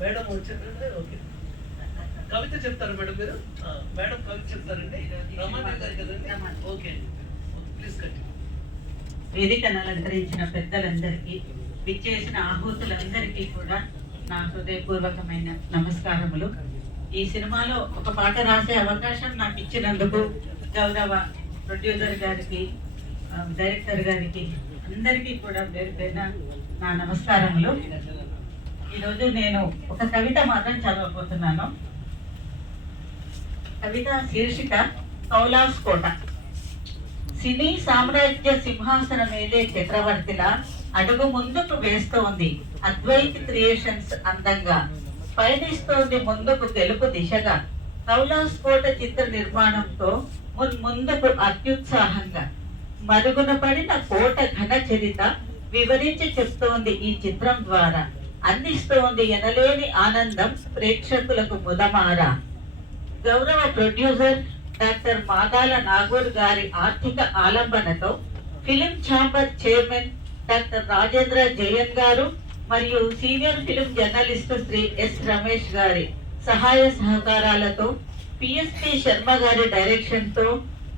Madam వచ్చారంటే okay. కవిత చెప్తారు madam మీరు? మేడం కవిత చెప్తారండి. రమాదేవి గారు కదండి? ఓకే. Please continue. వేదికను అలంకరించిన పెద్దలందరికీ విచ్చేసిన ఆహూతులందరికీ కూడా నా హృదయపూర్వకమైన నమస్కారములు. ఈ సినిమాలో ఒక పాట రాసే అవకాశం నాకు ఇచ్చినందుకు గౌరవ ప్రొడ్యూసర్ గారికి డైరెక్టర్ గారికి అందరికీ కూడా పేరు పేరున నా నమస్కారములు. ఈరోజు నేను ఒక కవిత మాత్రం చదవబోతున్నాను. కవిత శీర్షిక కౌలాస్ కోట. సినీ సామ్రాజ్య సింహాసనం మీదే చక్రవర్తిలా అడుగు ముందుకు వేస్తోంది అద్వైత్ క్రియేషన్స్ అందంగా. పయనిస్తోంది ముందుకు గెలుపు దిశగా. కౌలాస్ కోట చిత్ర నిర్మాణంతో ముందుకు అత్యుత్సాహంగా. మరుగున పడిన కోట ఘన చరిత వివరించి చెప్తోంది ఈ చిత్రం ద్వారా. అందిస్తోంది ఎనలేని ఆనందం ప్రేక్షకులకు ముదమారా. గౌరవ ప్రొడ్యూసర్ డాక్టర్ మాదాల నాగూర్ గారి ఆర్థిక ఆలంబనతో film chamber chairman doctor Rajendra Jayan గారు మరియు senior film journalist Shri S Ramesh గారి సహాయ సహకారాలతో పిఎస్పి శర్మ గారి డైరెక్షన్తో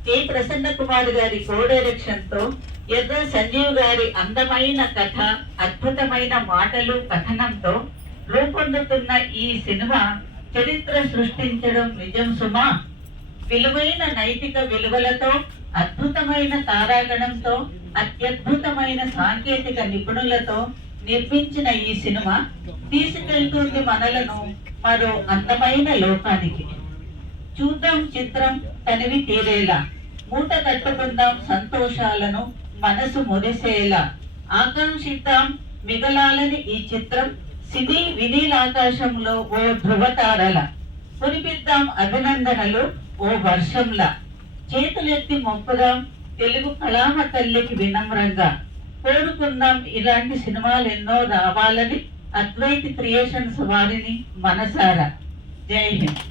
కె ప్రసన్న కుమార్ గారి కో డైరెక్షన్తో ఎర్ర సంజీవ్ గారి అందమైన కథ అద్భుతమైన మాటలు కథనంతో రూపొందుతున్న ఈ సినిమా చరిత్ర సృష్టించడం నిజం సుమా. విలువైన నైతిక విలువలతో అద్భుతమైన తారాగణంతో అత్యద్భుతమైన సాంకేతిక నిపుణులతో నిర్మించిన ఈ సినిమా తీసుకెళ్తుంది మనలను మరో అందమైన లోకానికి. చూద్దాం చిత్రం తనివి తీరేలా. మూట కట్టుకుందాం సంతోషాలను మనసు మురిసేలా ఆకాంక్షిద్దాం మిగలాలని ఈ చిత్రం సినీ వినీలాకాశంలో ఓ ధృవతారల కురిపిద్దాం అభినందనలు ఓ వర్షంలా. చేతులెత్తి మొక్కుదాం తెలుగు కళామ తల్లికి వినమ్రంగా. కోరుకుందాం ఇలాంటి సినిమాలు ఎన్నో రావాలని అద్వైతి క్రియేషన్స్ వారిని మనసారా. జై హింద్.